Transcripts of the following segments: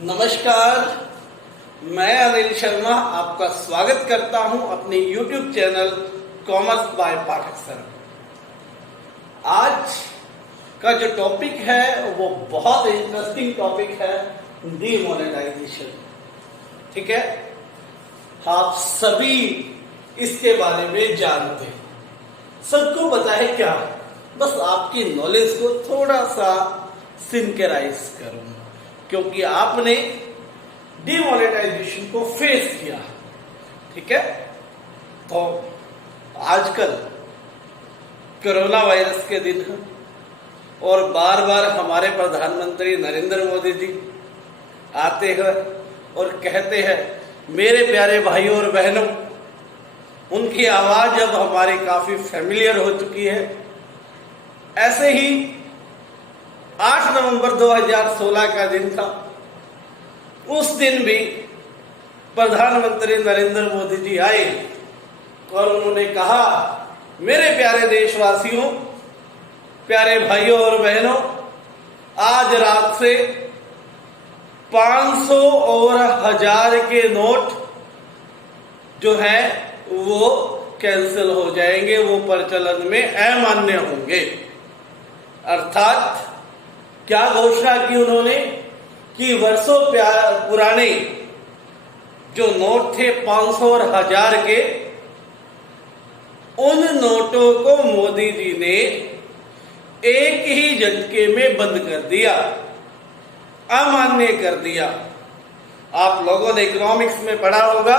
नमस्कार, मैं अनिल शर्मा आपका स्वागत करता हूं अपने YouTube channel commerce by Pathak sir. आज का जो टॉपिक है वो बहुत इंटरेस्टिंग टॉपिक है, डीमोनेटाइजेशन। ठीक है, आप सभी इसके बारे में जानते हैं, सबको पता है क्या, बस आपकी नॉलेज को थोड़ा सा सिंकराइज करूं क्योंकि आपने डीमोनेटाइजेशन को फेस किया। ठीक है, तो आजकल कोरोना वायरस के दिन है और बार बार हमारे प्रधानमंत्री नरेंद्र मोदी जी आते हैं और कहते हैं मेरे प्यारे भाइयों और बहनों, उनकी आवाज अब हमारे काफी फैमिलियर हो चुकी है। ऐसे ही 8 नवंबर 2016 का दिन था। उस दिन भी प्रधानमंत्री नरेंद्र मोदी जी आए और उन्होंने कहा मेरे प्यारे देशवासियों, प्यारे भाइयों और बहनों, आज रात से 500 और 1000 के नोट जो है वो कैंसिल हो जाएंगे, वो प्रचलन में अमान्य होंगे। अर्थात क्या घोषणा की उन्होंने कि वर्षों पुराने जो नोट थे 500 और 1000 के, उन नोटों को मोदी जी ने एक ही झटके में बंद कर दिया, अमान्य कर दिया। आप लोगों ने इकोनॉमिक्स में पढ़ा होगा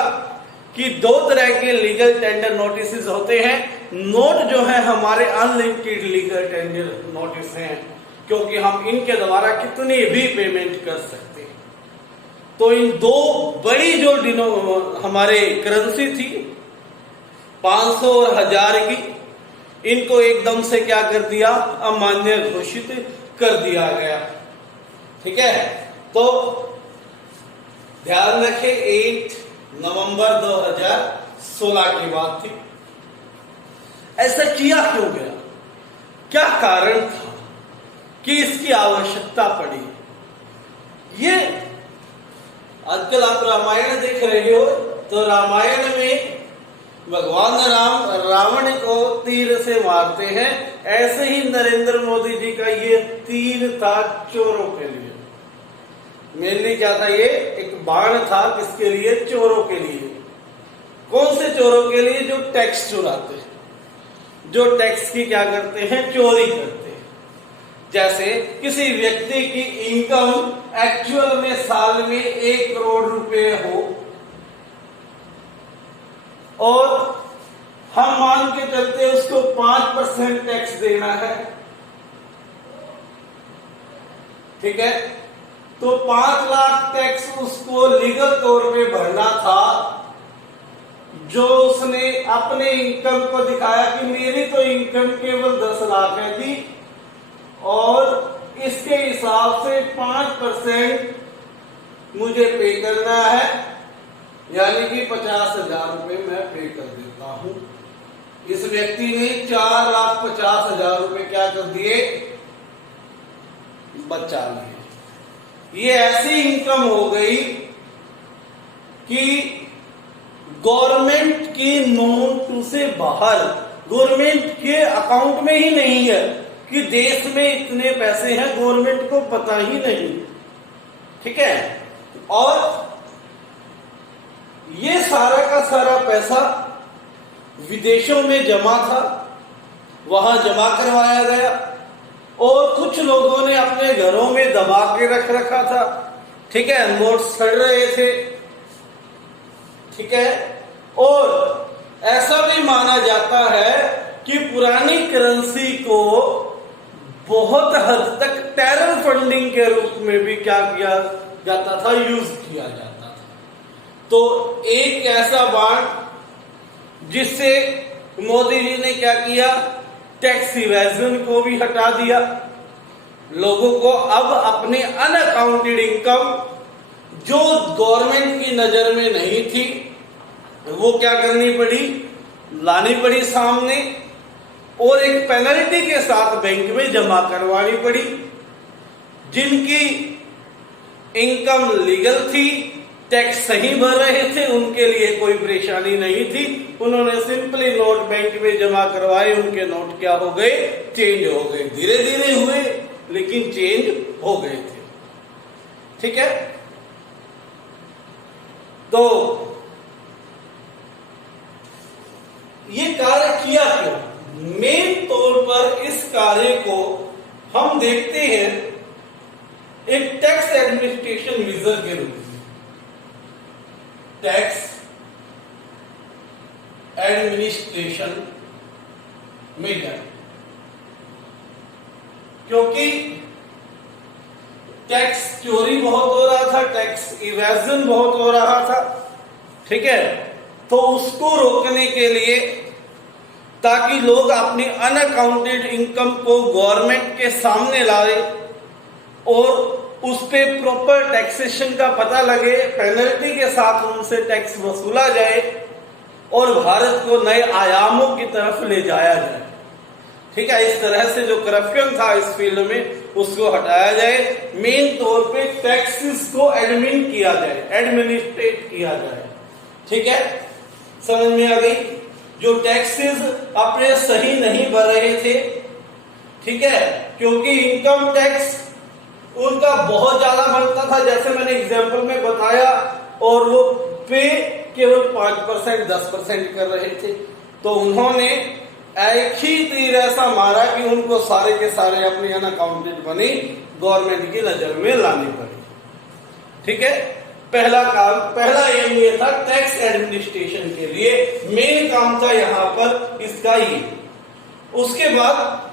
कि 2 तरह के लीगल टेंडर नोटिस होते हैं। नोट जो है हमारे अनलिमिटेड लीगल टेंडर नोटिस हैं, क्योंकि हम इनके द्वारा कितनी भी पेमेंट कर सकते हैं। तो इन 2 बड़ी जो हमारे करेंसी थी 500 और 1000 की, इनको एकदम से क्या कर दिया, अमान्य घोषित कर दिया गया। ठीक है, तो ध्यान रखें 8 नवंबर 2016 की बात थी। ऐसा किया क्यों गया, क्या कारण था कि इसकी आवश्यकता पड़ी? ये आजकल आप रामायण देख रहे हो, तो रामायण में भगवान राम रावण को तीर से मारते हैं। ऐसे ही नरेंद्र मोदी जी का ये तीर था चोरों के लिए। मेनली क्या था, ये एक बाण था, किसके लिए? चोरों के लिए। कौन से चोरों के लिए? जो टैक्स चुराते हैं, जो टैक्स की क्या करते हैं, चोरी करते हैं। जैसे किसी व्यक्ति की इनकम एक्चुअल में साल में 1 करोड़ रुपए हो और हम मान के चलते उसको 5% टैक्स देना है। ठीक है, तो 5 लाख टैक्स उसको लीगल तौर पे भरना था। जो उसने अपने इनकम को दिखाया कि मेरी तो इनकम केवल 10 लाख है थी और इसके हिसाब से 5% मुझे पे करना है, यानी कि 50,000 रुपए मैं पे कर देता हूं। इस व्यक्ति ने 4,50,000 रुपए क्या कर दिए, बचा लिए। ये ऐसी इनकम हो गई कि गवर्नमेंट की नोट से बाहर, गवर्नमेंट के अकाउंट में ही नहीं है कि देश में इतने पैसे हैं, गवर्नमेंट को पता ही नहीं। ठीक है, और ये सारा का सारा पैसा विदेशों में जमा था, वहां जमा करवाया गया और कुछ लोगों ने अपने घरों में दबा के रख रखा था। ठीक है, नोट सड़ रहे थे। ठीक है, और ऐसा भी माना जाता है कि पुरानी करेंसी को बहुत हद तक टेरर फंडिंग के रूप में भी क्या किया जाता था, यूज किया जाता था। तो एक ऐसा बाण जिससे मोदी जी ने क्या किया, टैक्स इवेजन को भी हटा दिया। लोगों को अब अपने अनअकाउंटेड इनकम जो गवर्नमेंट की नजर में नहीं थी, वो क्या करनी पड़ी, लानी पड़ी सामने और एक पेनल्टी के साथ बैंक में जमा करवानी पड़ी। जिनकी इनकम लीगल थी, टैक्स सही भर रहे थे, उनके लिए कोई परेशानी नहीं थी। उन्होंने सिंपली नोट बैंक में जमा करवाए, उनके नोट क्या हो गए, चेंज हो गए। धीरे धीरे हुए लेकिन चेंज हो गए थे। ठीक है, तो ये कार्य किया क्यों? मेन तौर पर इस कार्य को हम देखते हैं एक टैक्स एडमिनिस्ट्रेशन विजन के रूप में। टैक्स एडमिनिस्ट्रेशन मेजर, क्योंकि टैक्स चोरी बहुत हो रहा था, टैक्स इवेजन बहुत हो रहा था। ठीक है, तो उसको रोकने के लिए, ताकि लोग अपनी अनअकाउंटेड इनकम को गवर्नमेंट के सामने लाए और उस पे प्रॉपर टैक्सेशन का पता लगे, पेनल्टी के साथ उनसे टैक्स वसूला जाए और भारत को नए आयामों की तरफ ले जाया जाए। ठीक है, इस तरह से जो करप्शन था इस फील्ड में उसको हटाया जाए। मेन तौर पे टैक्सेस को एडमिन किया जाए, एडमिनिस्ट्रेट किया जाए। ठीक है, समझ में आ गई? जो टैक्सेस अपने सही नहीं भर रहे थे, ठीक है, क्योंकि इनकम टैक्स उनका बहुत ज्यादा बनता था, जैसे मैंने एग्जांपल में बताया, और वो पे केवल 5% 10% कर रहे थे। तो उन्होंने एक ही तीर ऐसा मारा कि उनको सारे के सारे अपनी अनअकाउंटेड मनी गवर्नमेंट की नजर में लानी पड़ी। ठीक है, पहला काम, पहला एम ये था टैक्स एडमिनिस्ट्रेशन के लिए, मेन काम था यहां पर इसका ये। उसके बाद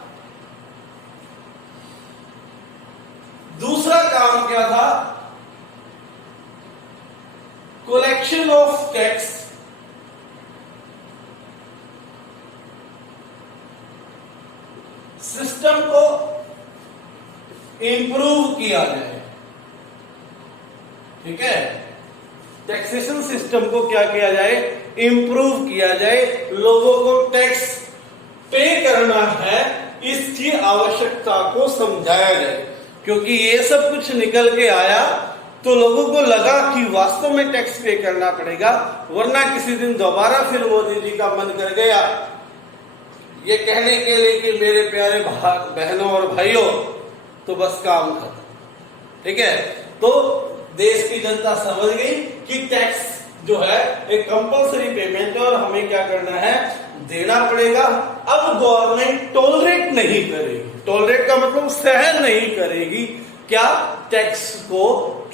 दूसरा काम क्या था? कलेक्शन ऑफ टैक्स सिस्टम को इंप्रूव किया जाए। ठीक है, टैक्सेशन सिस्टम को क्या किया जाए? इंप्रूव किया जाए। लोगों को टैक्स पे करना है इसकी आवश्यकता को समझाया जाए, क्योंकि ये सब कुछ निकल के आया तो लोगों को लगा कि वास्तव में टैक्स पे करना पड़ेगा, वरना किसी दिन दोबारा फिर मोदी जी का मन कर गया ये कहने के लिए कि मेरे प्यारे बहनों और भाइयों, तो बस काम खत्म। ठीक है, तो देश की जनता समझ गई कि टैक्स जो है एक कंपलसरी पेमेंट है और हमें क्या करना है, देना पड़ेगा। अब गवर्नमेंट टॉलरेट नहीं करेगी, टॉलरेट का मतलब सहन नहीं करेगी क्या, टैक्स को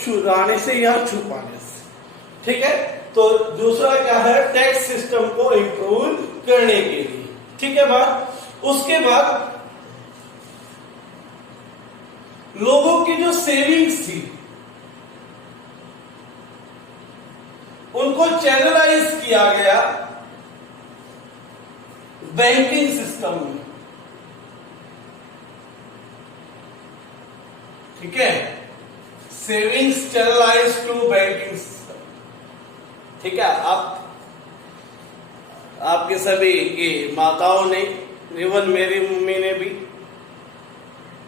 चुराने से या छुपाने से। ठीक है, तो दूसरा क्या है, टैक्स सिस्टम को इंप्रूव करने के लिए। ठीक है बात। उसके बाद लोगों की जो सेविंग्स थी उनको चैनलाइज किया गया बैंकिंग सिस्टम में। ठीक है, savings channelise to banking system. ठीक है, आपके सभी की माताओं ने, इवन मेरी मम्मी ने भी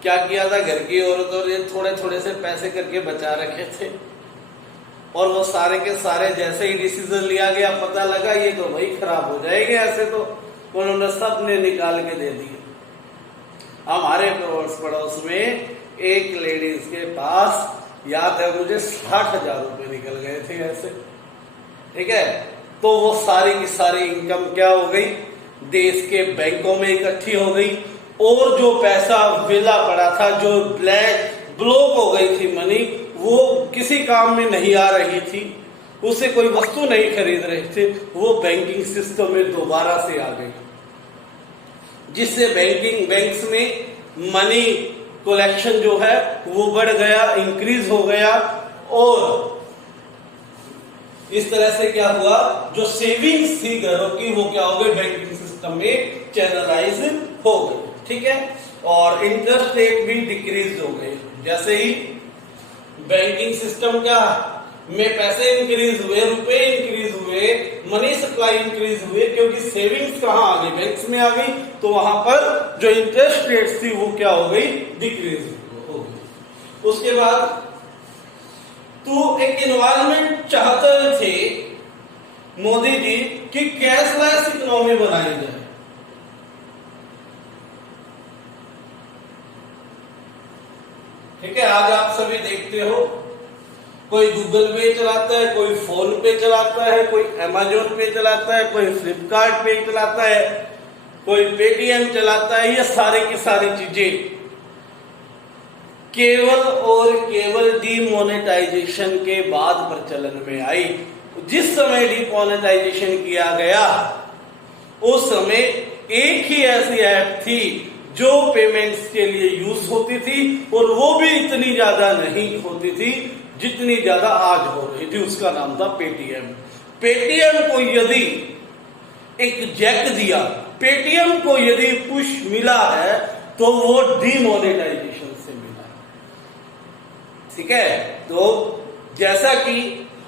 क्या किया था, घर की औरतों ने थोड़े थोड़े से पैसे करके बचा रखे थे, और वो सारे के सारे जैसे ही डिसीजन लिया गया, पता लगा ये तो भाई खराब हो जाएंगे, ऐसे तो उन्होंने सब ने निकाल के दे दिए। हमारे पड़ोस में एक लेडीज के पास, याद है मुझे, 60,000 रुपए निकल गए थे ऐसे। ठीक है, तो वो सारी की सारी इनकम क्या हो गई, देश के बैंकों में इकट्ठी हो गई, और जो पैसा वेला पड़ा था, जो ब्लॉक हो गई थी मनी, वो किसी काम में नहीं आ रही थी, उसे कोई वस्तु नहीं खरीद रहे थे, वो बैंकिंग सिस्टम में दोबारा से आ गई, जिससे बैंक्स में मनी कलेक्शन जो है वो बढ़ गया, इंक्रीज हो गया, और इस तरह से क्या हुआ, जो सेविंग्स थी घरों की वो क्या हो गई, बैंकिंग सिस्टम में चैनलाइज हो गई। ठीक है, और इंटरेस्ट रेट भी डिक्रीज हो गए। जैसे ही बैंकिंग सिस्टम क्या में पैसे इंक्रीज हुए, रुपए इंक्रीज हुए, मनी सप्लाई इंक्रीज हुए, क्योंकि सेविंग्स कहां आ गई, बैंक्स में आ गई, तो वहां पर जो इंटरेस्ट रेट्स थी वो क्या हो गई, डिक्रीज हो गई। उसके बाद तो एक एनवायरमेंट चाहते थे मोदी जी कि कैशलेस इकोनॉमी बनाई जाए। ठीक है, आज आप सभी देखते हो, कोई गूगल पे चलाता है, कोई फोन पे चलाता है, कोई अमेजोन पे चलाता है, कोई फ्लिपकार्ट पे चलाता है, कोई पेटीएम चलाता है। ये सारे की सारी चीजें केवल और केवल डीमोनेटाइजेशन के बाद प्रचलन में आई। जिस समय डीमोनेटाइजेशन किया गया उस समय एक ही ऐसी ऐप थी जो पेमेंट्स के लिए यूज होती थी, और वो भी इतनी ज्यादा नहीं होती थी जितनी ज्यादा आज हो रही थी। उसका नाम था पेटीएम। पेटीएम को यदि एक जैक दिया, पेटीएम को यदि पुश मिला है तो वो डीमोनेटाइजेशन से मिला है। ठीक है, तो जैसा कि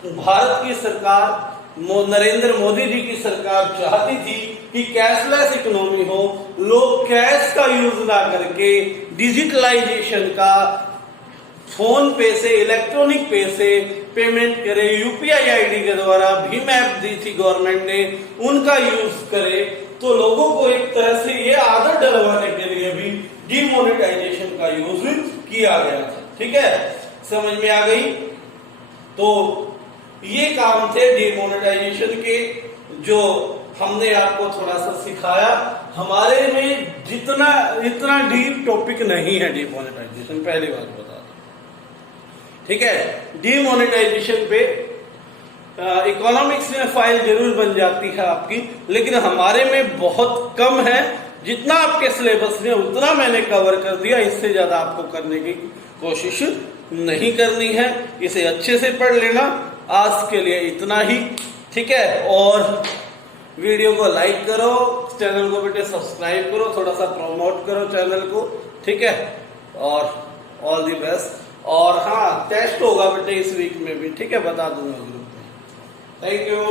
भारत की सरकार, नरेंद्र मोदी जी की सरकार चाहती थी कि कैशलेस इकोनॉमी हो, लोग कैश का यूज ना करके डिजिटलाइजेशन का, फोन पे से, इलेक्ट्रॉनिक पे से पेमेंट करे, यूपीआई आईडी के द्वारा भीम ऐप दी थी गवर्नमेंट ने, उनका यूज करे। तो लोगों को एक तरह से ये आदत डलवाने के लिए भी डीमोनेटाइजेशन का यूज किया गया था। ठीक है, समझ में आ गई? तो ये काम थे डीमोनेटाइजेशन के, जो हमने आपको थोड़ा सा सिखाया। हमारे में इतना डीप टॉपिक नहीं है डीमोनेटाइजेशन, पहली बात बता दो। ठीक है, डीमोनेटाइजेशन पे इकोनॉमिक्स में फाइल जरूर बन जाती है आपकी, लेकिन हमारे में बहुत कम है। जितना आपके सिलेबस में उतना मैंने कवर कर दिया, इससे ज्यादा आपको करने की कोशिश नहीं करनी है। इसे अच्छे से पढ़ लेना। आज के लिए इतना ही। ठीक है, और वीडियो को लाइक करो, चैनल को बेटे सब्सक्राइब करो, थोड़ा सा प्रमोट करो चैनल को। ठीक है, और ऑल दी बेस्ट। और हाँ, टेस्ट होगा बेटे इस वीक में भी। ठीक है, बता दूंगा ग्रुप में। Thank you.